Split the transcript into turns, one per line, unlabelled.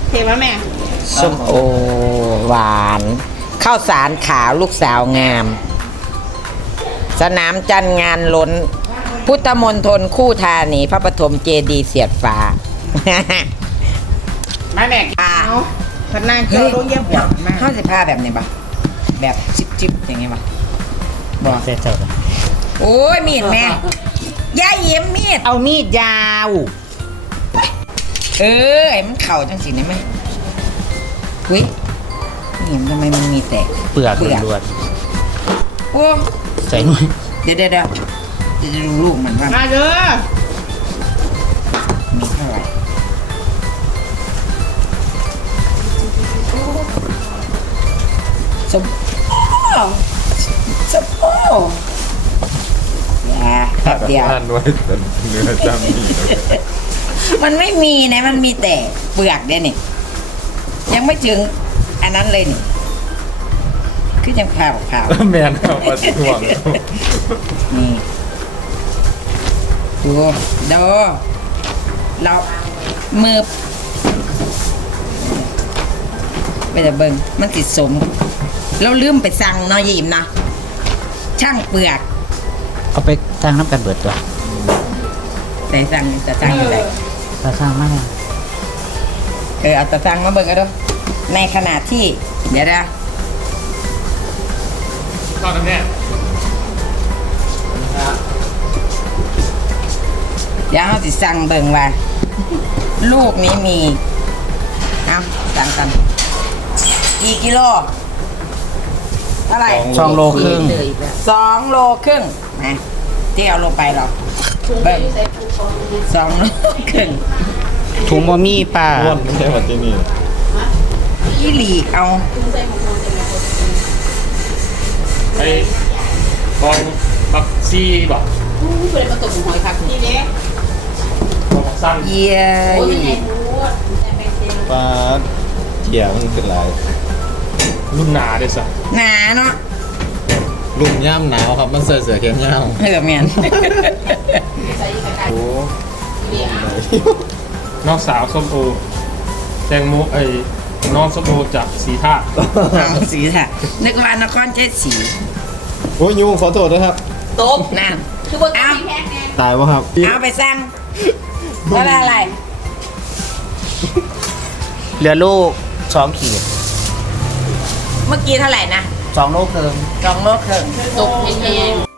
เทมาแม่
ส้มโอหวานข้าวสารขาวลูกสาวงาม สนามจันทร์งานล้น พุทธมณฑลคู่ธานีพระปฐมเจดีย์เสียดฟ้า
มาแม่เอาพันนางเจ้าโรงเยี่ยมหัวมา
55แบบนี้ปะแบบจิบๆอย่างงี้ปะบอก
เสร็จเถอะ
โอ้ยมีดแม่ย่าเยี่ยมมีด
เอามีดยาว
ไอ้มันเข่าจังสิได้ไหมอุ้ยนี่ทำไมมันมีแต่
เปลือกล้วน
โอ้
ๆใส่หน่อย
เดี๋ยวจะดูลูกมันว่า
มาเด้อ
มีเท่าไหร่สมโอ้แป๊บเดียว
อ่านไว้แต่เนื้อจำนี่
มันไม่มีนะมันมีแต่เปลือกเด้นี่ยังไม่ถึงอันนั้นเลยนี่คือยังขาว
แมนเอามาถ่วง
นี่ดูเรามือไปแต่เบิงมันติดสมเราลืมไปสั่งเนาะยิมนะช่างเปลือก
เอาไปสร้างน้ำกันเบิดตัว
ใส่สั่งจะสั่งอะไร
เราสร้างมากเลย
เอาตะสั่งมาเบิ่งกันดูในขณะที่เดี๋ยวนะ
ตอนนั้นเนี่ย
เดี๋ยวเขาสิสั่งเบิ่งว่า ลูกนี้มีเอาสั่งกันกี่กิโลเท่าไหร่
2 โลครึ่ง
2 โลครึ่งนะที่เอาลงไปหรอเบิ่ง2 โลครึ่ง
ถุงบะหมี่ป้า
ร่วนไม่ใช่แบบที่นี่
อีหลีเอา
ไปกองบักซีบอก
เป็นประตูหอยคักนี่เด้
กองบักสั้น
เยี่ย
ปลาเถี่ยมันเป็นไร
รุ่นหนาเด้อสั
หนาเนาะ
รุ่มย่ำหนาวครับมันเสือเข็มย่ำ
เมียน
โอ้
น้องสาวส้มโอแตงโมน้องส้มโอจากสีท่า
เอาสีค่ะนึกว่านครเจ็ดสี
โอ้ยยุงขอโทษนะครับ
ตบ
นั่น
คือบน
เอา
แพงแน่
ตายวะครับ
เอาไปสั่งแล้วได้อะไร
เหลือลูก2 ขีด
เมื่อกี้เท่าไหร่นะ
2 โลครึ่ง
2 โลครึ่ง
ตบแพง